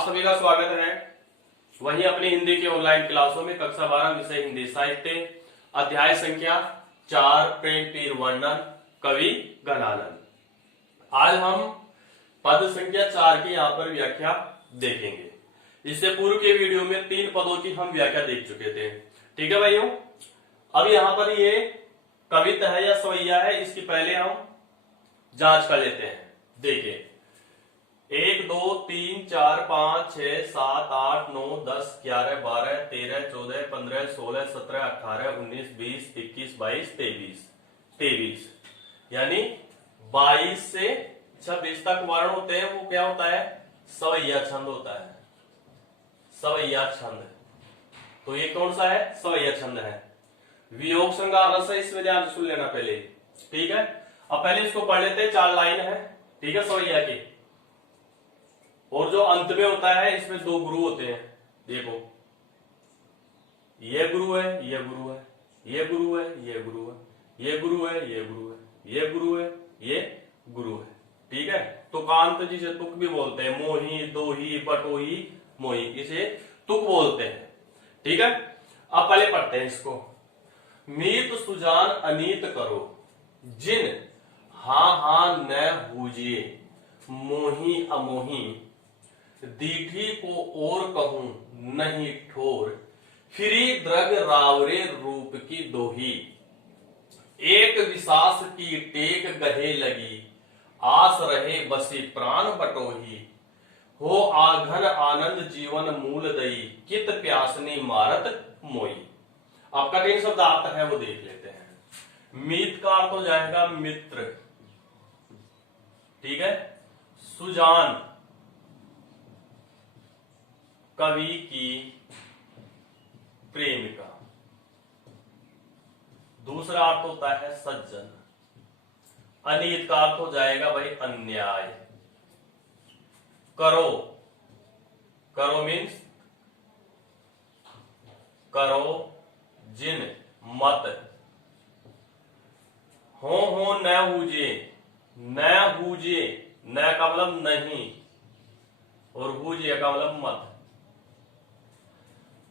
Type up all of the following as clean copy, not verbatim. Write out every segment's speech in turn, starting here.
आप सभी का स्वागत है वही अपनी हिंदी के ऑनलाइन क्लासों में। कक्षा 12 विषय हिंदी साहित्य, अध्याय संख्या 4 प्रेम पीर वर्णन, कवि घनानंद। आज हम पद संख्या 4 की यहाँ पर व्याख्या देखेंगे। इससे पूर्व के वीडियो में 3 पदों की हम व्याख्या देख चुके थे। ठीक है भाइयों, अब यहाँ पर ये कविता है या सवैया है, इसकी पहले हम जांच कर लेते हैं। देखिए 1 2 3 4 5 6 7 8 9 10 11 12 13 14 15 16 17 18 19 20 21 22 23 यानी 22 से 26 तक वर्ण होते हैं। वो क्या होता है? सवैया छंद होता है। सवैया छंद, तो ये कौन सा है? सवैया छंद है। वियोग श्रृंगार रस है, इसमें ध्यान सुन लेना पहले। ठीक है, अब पहले इसको पढ़ लेते हैं। 4 लाइन है, ठीक है, सवैया की। और जो अंत में होता है इसमें 2 गुरु होते हैं। देखो ये गुरु है, ये गुरु है, ये गुरु है, ये गुरु है, ये गुरु है, ये गुरु है, ये गुरु है, ये गुरु है। ठीक है, तुकांत जिसे तुक भी बोलते हैं। मोही, दोही, बटोही, मोही, इसे तुक बोलते हैं। ठीक है, अब पहले पढ़ते हैं इसको। मीत सुजान अनीत करो, जिन हां हां न हूजिए, मोही अमोही, दीठी को और कहूं नहीं ठोर, फिरी द्रग रावरे रूप की दोही, एक विसास की टेक गहे लगी, आस रहे बसी प्राण बटोही, हो आघन आनंद जीवन मूल दई, कित प्यासनी मारत मोई। अब कठिन शब्द आता है वो देख लेते हैं। मीत का अर्थ हो जाएगा मित्र। ठीक है, सुजान कवि की प्रेमिका। दूसरा अर्थ होता है सज्जन। अनीत का अर्थ हो जाएगा भाई अन्याय। करो, करो मीन्स करो, जिन मत, हो न हूजे, न हूजे, न का मतलब नहीं और हूजे का मतलब मत।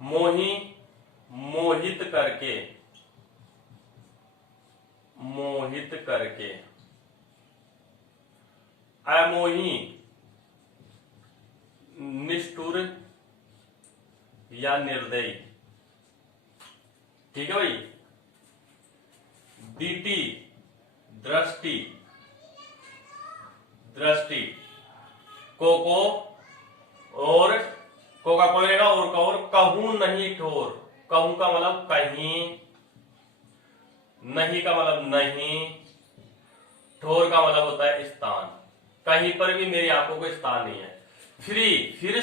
मोही मोहित करके, मोहित करके। अमोही निष्ठुर या निर्दयी। ठीक है भाई। दीटी दृष्टि, दृष्टि। को और को का बोलेगा और का और कहूं नहीं ठोर। कहूं का मतलब कहीं, नहीं का मतलब नहीं, ठोर का मतलब होता है स्थान। कहीं पर भी मेरी आंखों को स्थान नहीं है। फ्री फिर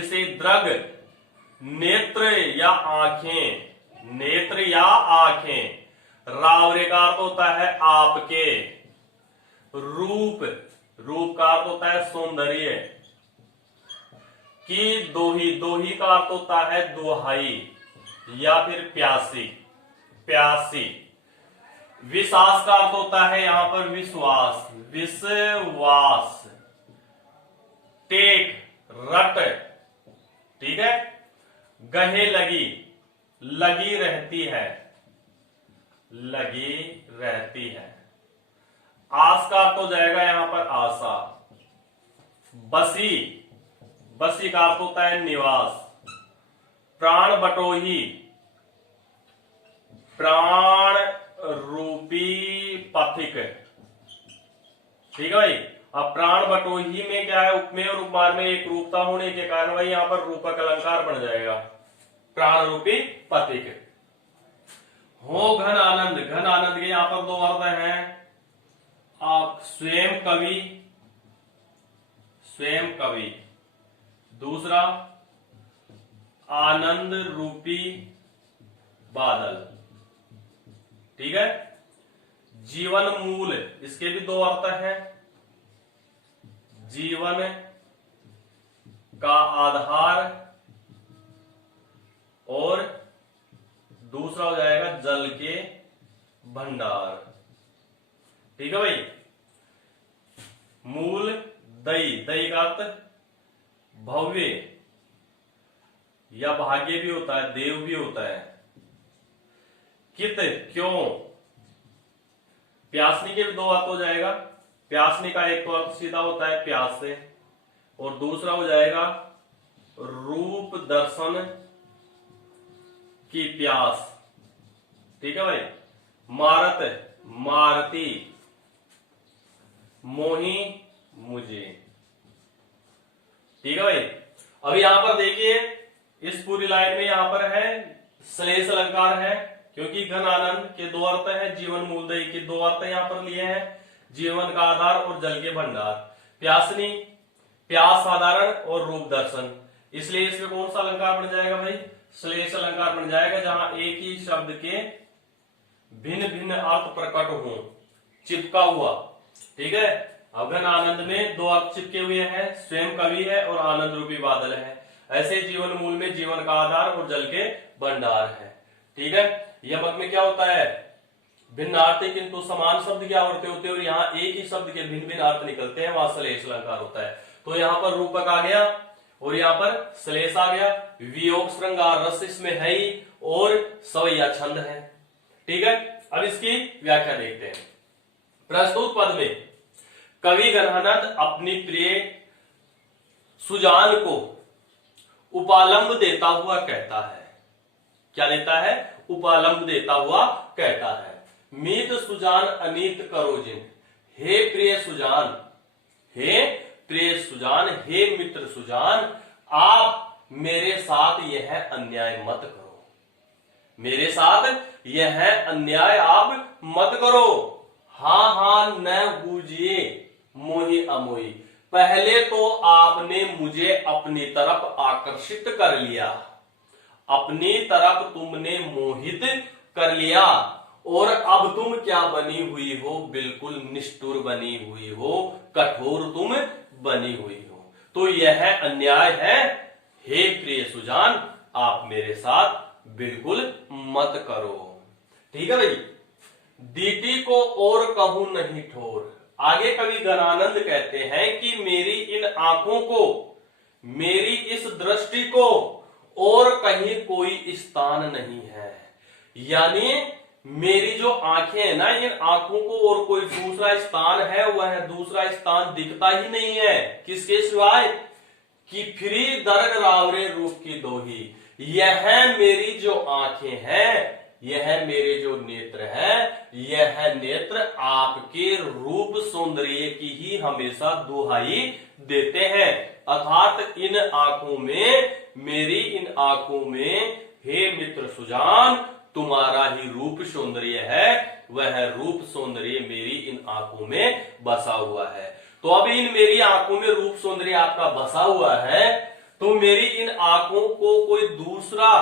से द्रग नेत्र या आंखें, नेत्र या आंखें। रावरे का अर्थ होता है आपके। रूप, रूप का अर्थ होता है सौंदर्य। की दोही, दोही का अर्थ होता है दुहाई या फिर प्यासी, प्यासी। विश्वास का अर्थ होता है यहां पर विश्वास, विश्वास। टेक रट। ठीक है, गहे लगी, लगी रहती है, लगी रहती है। आस का अर्थ हो जाएगा यहां पर आशा। बसी, बसी का अर्थ होता है निवास। प्राण बटोही, प्राण रूपी पथिक। ठीक है भाई। अब प्राण बटोही में क्या है? उपमेय और उपमान में एक रूपता होने के कारण भाई यहां पर रूपक अलंकार बन जाएगा। प्राण रूपी पथिक। हो घन आनंद, घन आनंद के यहां पर 2 अर्थ हैं। आप स्वयं कवि, स्वयं कवि। दूसरा आनंद रूपी बादल। ठीक है। जीवन मूल, इसके भी 2 अर्थ हैं। जीवन का आधार और दूसरा हो जाएगा जल के भंडार। ठीक है भाई। मूल दई, दई का अर्थ भव्य या भाग्य भी होता है, देव भी होता है। कित, क्यों। प्यासनी के भी दो अर्थ हो जाएगा। प्यासनी का एक तो अर्थ सीधा होता है प्यास से, और दूसरा हो जाएगा रूप दर्शन की प्यास। ठीक है भाई। मारत, मारती, मोही, मुझे। ठीक है भाई। अब यहां पर देखिए इस पूरी लाइन में यहां पर है श्लेष अलंकार है, क्योंकि घन आनंद के दो अर्थ हैं, जीवन मूलदयी के दो अर्थ यहां पर लिए हैं, जीवन का आधार और जल के भंडार। प्यासनी, प्यास साधारण और रूप दर्शन, इसलिए इसमें कौन सा अलंकार बन जाएगा भाई? श्लेष अलंकार बन जाएगा, जहां एक ही शब्द के भिन्न भिन्न अर्थ प्रकट हो, चिपका हुआ। ठीक है। अब घन आनंद में दो अर्थ चिपके हुए हैं, स्वयं कवि है और आनंद रूपी बादल है। ऐसे जीवन मूल में जीवन का आधार और जल के भंडार है। ठीक है। यमक में क्या होता है? भिन्न अर्थ किंतु समान शब्द की आवृत्ति होती है, और यहाँ एक ही शब्द के भिन्न भिन्न अर्थ निकलते हैं, वहां श्लेष अलंकार होता है। तो यहाँ पर रूपक आ गया और यहाँ पर श्लेष आ गया। वियोग श्रृंगार रस इसमें है ही, और सवैया छंद है। ठीक है। अब इसकी व्याख्या देखते हैं। प्रस्तुत पद में कवि घनानंद अपनी प्रिय सुजान को उपालंब देता हुआ कहता है। क्या देता है? उपालंब देता हुआ कहता है। मीत सुजान अनीत करो जिन, हे प्रिय सुजान, हे प्रिय सुजान, हे मित्र सुजान, आप मेरे साथ यह अन्याय मत करो, मेरे साथ यह अन्याय आप मत करो। हाँ हाँ न बूझिए मोहि अमोही, पहले तो आपने मुझे अपनी तरफ आकर्षित कर लिया, अपनी तरफ तुमने मोहित कर लिया, और अब तुम क्या बनी हुई हो? बिल्कुल निष्ठुर बनी हुई हो, कठोर तुम बनी हुई हो। तो यह अन्याय है, हे प्रिय सुजान, आप मेरे साथ बिल्कुल मत करो। ठीक है भाई। दीटी को और कहूं नहीं ठोर, आगे कवि घनानंद कहते हैं कि मेरी इन आंखों को, मेरी इस दृष्टि को और कहीं कोई स्थान नहीं है। यानी मेरी जो आंखें हैं ना, इन आंखों को और कोई दूसरा स्थान है, वह दूसरा स्थान दिखता ही नहीं है। किसके सिवाय? कि फ्री दरग रावरे रूप की दोही। यह मेरी जो आंखें हैं, यह मेरे जो नेत्र हैं, यह नेत्र आपके रूप सौंदर्य की ही हमेशा दुहाई देते हैं। अर्थात इन आंखों में, मेरी इन आंखों में, हे मित्र सुजान, तुम्हारा ही रूप सौंदर्य है, वह रूप सौंदर्य मेरी इन आंखों में बसा हुआ है। तो अब इन मेरी आंखों में रूप सौंदर्य आपका बसा हुआ है, तो मेरी इन आंखों को कोई दूसरा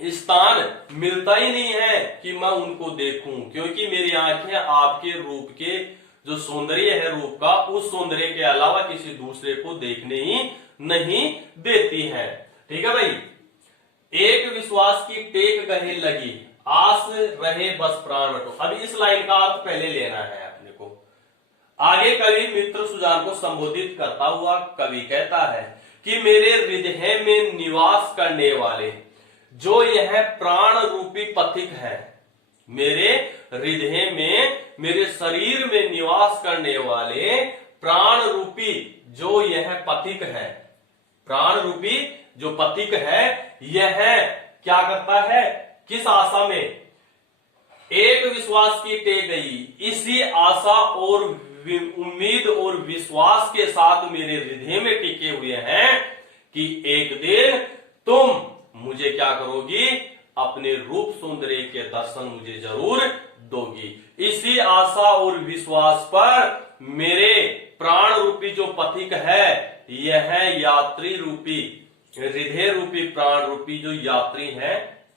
स्थान मिलता ही नहीं है कि मैं उनको देखूं, क्योंकि मेरी आंखें आपके रूप के जो सौंदर्य है रूप का, उस सौंदर्य के अलावा किसी दूसरे को देखने ही नहीं देती है। ठीक है भाई। एक विश्वास की टेक गहे लगी, आस रहे बस प्राण बटो। अब इस लाइन का अर्थ पहले लेना है अपने को। आगे कवि मित्र सुजान को संबोधित करता हुआ कवि कहता है कि मेरे हृदय में निवास करने वाले जो यह प्राण रूपी पथिक है, मेरे हृदय में, मेरे शरीर में निवास करने वाले प्राण रूपी जो यह पथिक है, प्राण रूपी जो पथिक है, यह क्या करता है? किस आशा में? एक विश्वास की टेक गई, इसी आशा और उम्मीद और विश्वास के साथ मेरे हृदय में टिके हुए हैं कि एक दिन तुम मुझे क्या करोगी? अपने रूप सौंदर्य के दर्शन मुझे जरूर दोगी। इसी आशा और विश्वास पर मेरे प्राण रूपी जो पथिक है, यह यात्री रूपी, हृदय रूपी प्राण रूपी जो यात्री है,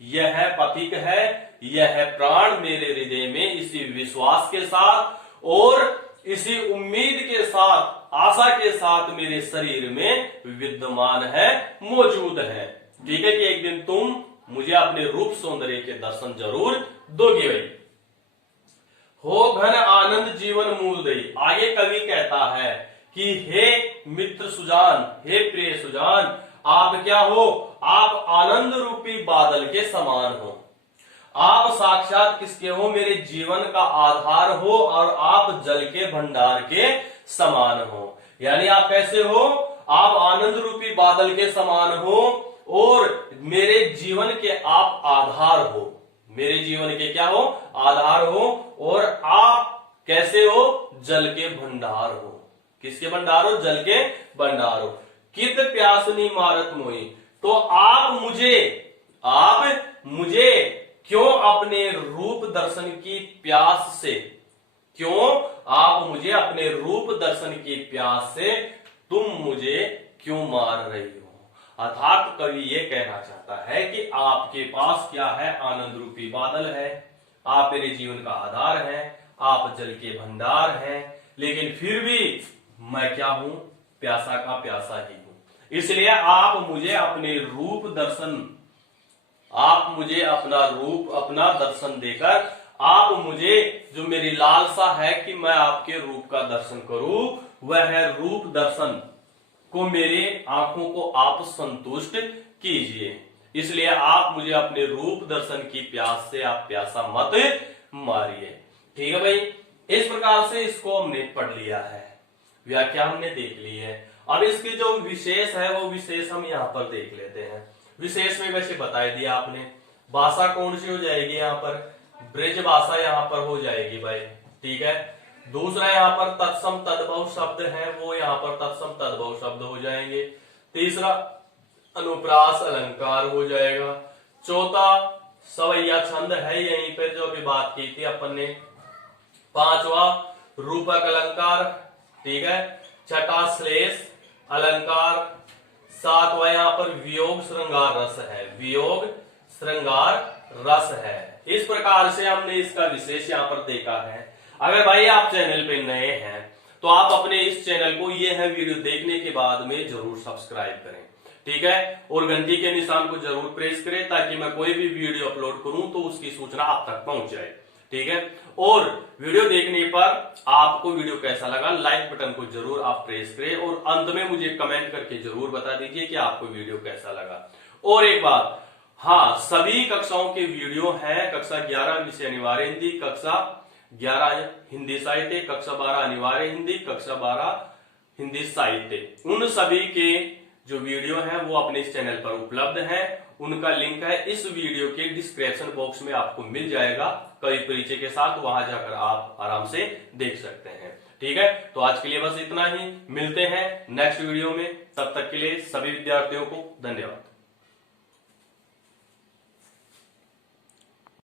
यह पथिक है, यह प्राण मेरे हृदय में इसी विश्वास के साथ और इसी उम्मीद के साथ, आशा के साथ मेरे शरीर में विद्यमान है, मौजूद है। ठीक है कि एक दिन तुम मुझे अपने रूप सौंदर्य के दर्शन जरूर दोगे भाई। हो घन आनंद जीवन मूलदयी। आगे कवि कहता है कि हे मित्र सुजान, हे प्रिय सुजान, आप क्या हो? आप आनंद रूपी बादल के समान हो। आप साक्षात किसके हो? मेरे जीवन का आधार हो और आप जल के भंडार के समान हो। यानी आप कैसे हो? आप आनंद रूपी बादल के समान हो और मेरे जीवन के आप आधार हो। मेरे जीवन के क्या हो? आधार हो। और आप कैसे हो? जल के भंडार हो। किसके भंडार हो? जल के भंडार हो। कित प्यासनी मारत मोई, तो आप मुझे क्यों अपने रूप दर्शन की प्यास से, क्यों आप मुझे अपने रूप दर्शन की प्यास से तुम मुझे क्यों मार रही हो? अर्थात कवि ये कहना चाहता है कि आपके पास क्या है? आनंद रूपी बादल है, आप मेरे जीवन का आधार है, आप जल के भंडार हैं, लेकिन फिर भी मैं क्या हूं? प्यासा का प्यासा ही हूं। इसलिए आप मुझे अपने रूप दर्शन, आप मुझे अपना दर्शन देकर आप मुझे, जो मेरी लालसा है कि मैं आपके रूप का दर्शन करूं, वह रूप दर्शन को, मेरे आंखों को आप संतुष्ट कीजिए। इसलिए आप मुझे अपने रूप दर्शन की प्यास से आप प्यासा मत मारिए। ठीक है भाई, इस प्रकार से इसको हमने पढ़ लिया है, व्याख्या हमने देख ली है। अब इसके जो विशेष है वो विशेष हम यहाँ पर देख लेते हैं। विशेष में वैसे बता दिया आपने, भाषा कौन सी हो जाएगी? यहाँ पर ब्रज भाषा यहाँ पर हो जाएगी भाई। ठीक है, दूसरा यहाँ पर तत्सम तद्भव शब्द है, वो यहाँ पर तत्सम तद्भव शब्द हो जाएंगे। तीसरा अनुप्रास अलंकार हो जाएगा। चौथा सवैया छंद है, यहीं पे जो अभी बात की थी अपन ने। पांचवा रूपक अलंकार। ठीक है, छठा श्लेष अलंकार। सातवां यहाँ पर वियोग श्रृंगार रस है, वियोग श्रृंगार रस है। इस प्रकार से हमने इसका विशेष यहाँ पर देखा है। अगर भाई आप चैनल पे नए हैं तो आप अपने इस चैनल को, ये है वीडियो देखने के बाद में जरूर सब्सक्राइब करें। ठीक है, और घंटी के निशान को जरूर प्रेस करें ताकि मैं कोई भी वीडियो अपलोड करूं तो उसकी सूचना आप तक पहुंच जाए। ठीक है, और वीडियो देखने पर आपको वीडियो कैसा लगा, लाइक बटन को जरूर आप प्रेस करें और अंत में मुझे कमेंट करके जरूर बता दीजिए कि आपको वीडियो कैसा लगा। और एक बात, हाँ, सभी कक्षाओं के वीडियो हैं। कक्षा 11 विषय अनिवार्य हिंदी, कक्षा 11 हिंदी साहित्य, कक्षा 12 अनिवार्य हिंदी, कक्षा 12 हिंदी साहित्य, उन सभी के जो वीडियो हैं वो अपने इस चैनल पर उपलब्ध हैं। उनका लिंक है इस वीडियो के डिस्क्रिप्शन बॉक्स में, आपको मिल जाएगा कवि परिचय के साथ, वहां जाकर आप आराम से देख सकते हैं। ठीक है, तो आज के लिए बस इतना ही, मिलते हैं नेक्स्ट वीडियो में। तब तक के लिए सभी विद्यार्थियों को धन्यवाद।